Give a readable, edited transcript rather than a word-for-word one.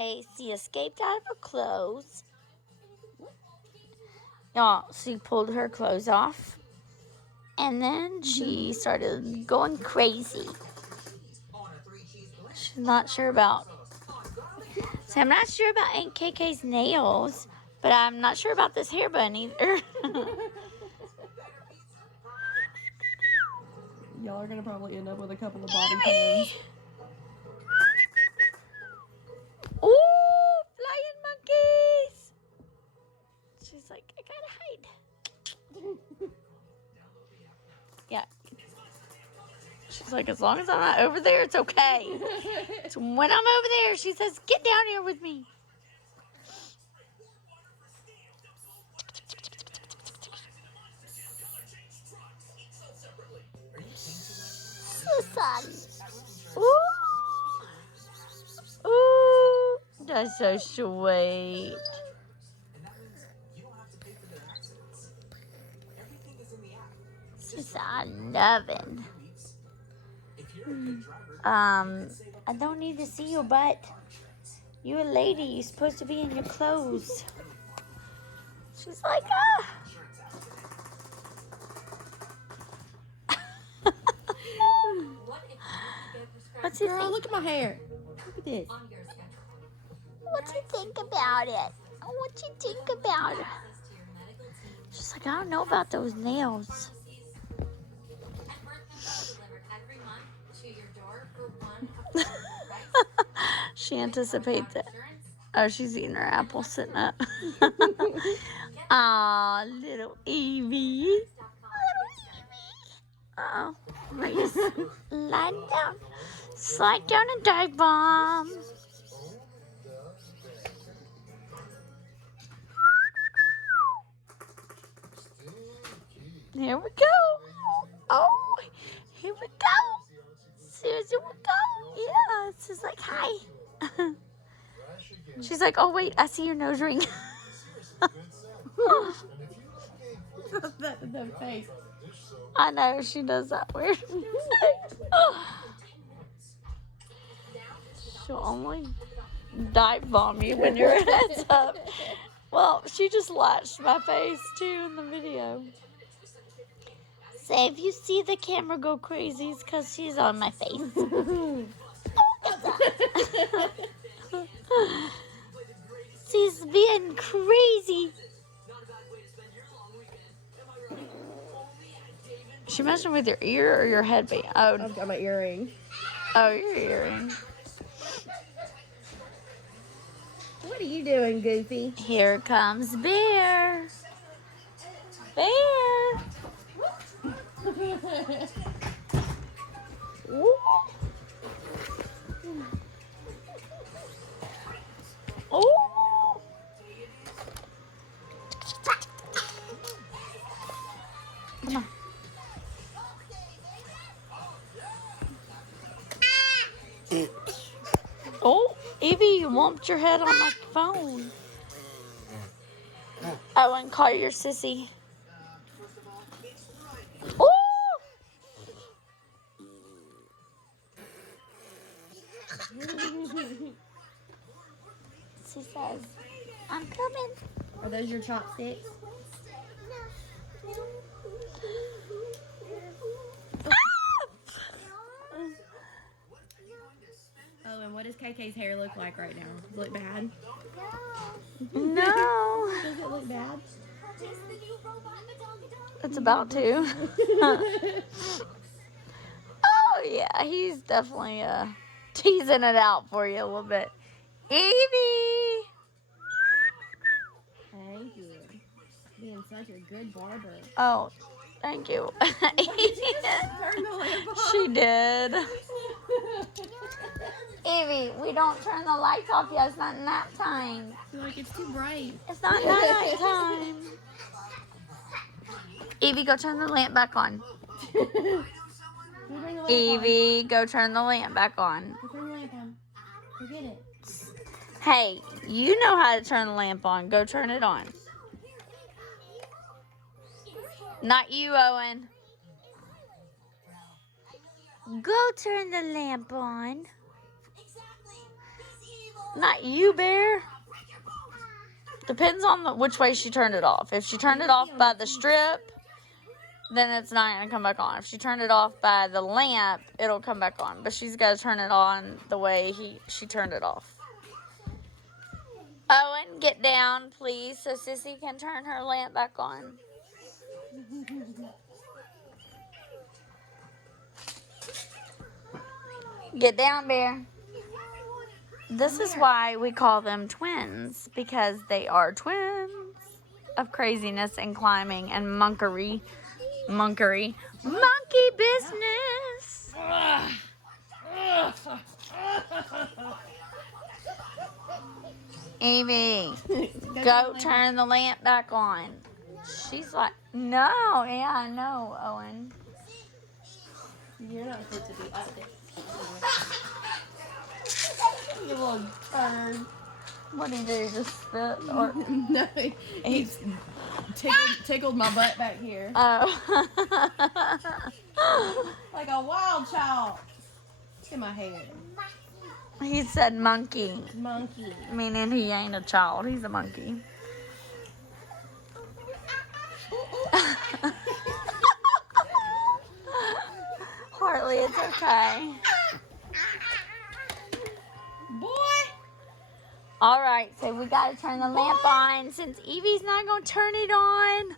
Okay, she escaped out of her clothes. Y'all, she pulled her clothes off. And then she started going crazy. She's not sure about... So I'm not sure about Aunt KK's nails, but I'm not sure about this hair bun either. Y'all are gonna probably end up with a couple of bobby pins. Ooh, flying monkeys! She's like, I gotta hide. Yeah. She's like, as long as I'm not over there, it's okay. So when I'm over there, she says, get down here with me. Susan. Ooh. Ooh. That's so sweet. Susan, loving. I don't need to see your butt. You're a lady. You're supposed to be in your clothes. She's like, ah. What's he Girl, think? look at my hair. Look at this. What you think about it? What you think about it? She's like, I don't know about those nails. She anticipates it. Oh, she's eating her apple sitting up. Aw, little Evie. Uh-oh. Slide down. Slide down and dive bomb. Here we go. Oh, here we go. Susie will go. Yeah, she's like, hi. She's like, oh, wait, I see your nose ring. the face. I know, she does that weird. She'll only dive bomb you when your head's up. Well, she just latched my face too in the video. So if you see the camera go crazy, it's because she's on my face. She's being crazy. She messing with your ear or your headband? Oh, I've got my earring. oh, your earring. What are you doing, Goofy? Here comes Bear. Bear. Oh. Come on. Oh, Evie, you bumped your head on my phone. I wouldn't call you your sissy. Oh! She says, I'm coming. Are those your chopsticks? Oh, and what does KK's hair look like right now? Does it look bad? No. Does it look bad? It's about to. Oh, yeah. He's definitely teasing it out for you a little bit. Evie! Thank you. Being such a good barber. Oh, thank you. Turn the lamp off. She did. Evie, we don't turn the lights off yet. It's not nap time. I feel like it's too bright. It's not night time. Evie, go turn the lamp back on. Evie, go turn the lamp back on. Go turn the lamp on. Go get it. Hey, you know how to turn the lamp on. Go turn it on. Not you, Owen. Go turn the lamp on. Not you, Bear. Depends on which way she turned it off. If she turned it off by the strip, then it's not going to come back on. If she turned it off by the lamp, it'll come back on. But she's got to turn it on the way she turned it off. Owen, get down, please, so Sissy can turn her lamp back on. Get down, Bear. This is why we call them twins, because they are twins of craziness and climbing and monkery. Monkey business. Evie, go turn the lamp back on. She's like, no, yeah, no, Owen. You're not supposed to be out there. You little turd. What did he do? Just spit? Or No, he's tickled my butt back here. oh. Like a wild child. Look at my hair. He said monkey, Monkey. meaning he ain't a child. He's a monkey. Hartley, it's okay. Boy. All right, so we got to turn the lamp on since Evie's not going to turn it on.